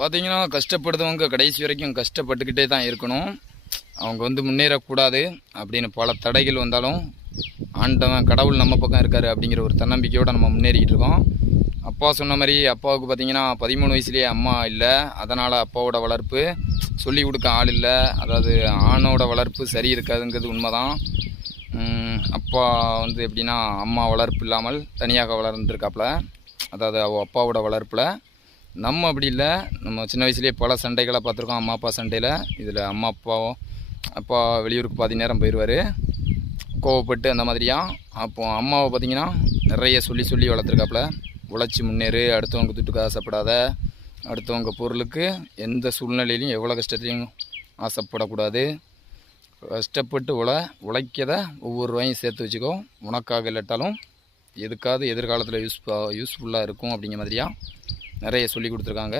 பார்த்தீங்கன்னா கஷ்டப்படுறவங்க கடைசி வரைக்கும் கஷ்டப்பட்டுக்கிட்டே தான் இருக்கணும். அவங்க முன்னேறக்கூடாது அப்படின்னு பல தடைகள் வந்தாலும் ஆண்டவன் கடவுள் நம்ம பக்கம் இருக்கார் அப்படிங்கிற ஒரு தன்னம்பிக்கையோடு நம்ம முன்னேறிக்கிட்டு இருக்கோம். அப்பா சொன்ன மாதிரி அப்பாவுக்கு பார்த்தீங்கன்னா 13 வயசுலேயே அம்மா இல்லை. அதனால் அப்பாவோட வளர்ப்பு சொல்லி கொடுக்க ஆள் இல்லை. அதாவது ஆணோட வளர்ப்பு சரி இருக்காதுங்கிறது உண்மைதான். அப்பா எப்படின்னா அம்மா வளர்ப்பு இல்லாமல் தனியாக வளர்ந்துருக்காப்புல. அதாவது அப்பாவோட வளர்ப்பில் நம்ம அப்படி இல்லை. நம்ம சின்ன வயசுலேயே பல சண்டைகளை பார்த்துருக்கோம். அம்மா அப்பா சண்டையில். இதில் அப்பா வெளியூருக்கு பாதி நேரம் போயிடுவார் கோவப்பட்டு அந்த மாதிரியா. அப்போது அம்மாவை பார்த்திங்கன்னா நிறைய சொல்லி சொல்லி வளர்த்துருக்காப்புல. உழைச்சி முன்னேறு, அடுத்தவங்க துட்டுக்கு ஆசைப்படாத, அடுத்தவங்க பொருளுக்கு எந்த சூழ்நிலையிலையும் எவ்வளோ கஷ்டத்துலையும் ஆசைப்படக்கூடாது, கஷ்டப்பட்டு உழைக்கதை ஒவ்வொரு ரூபாயும் சேர்த்து வச்சுக்கோ, உனக்காக இல்லாட்டாலும் எதுக்காவது எதிர்காலத்தில் யூஸ்ஃபுல்லாக இருக்கும் அப்படிங்கிற மாதிரியா நிறைய சொல்லி கொடுத்துருக்காங்க.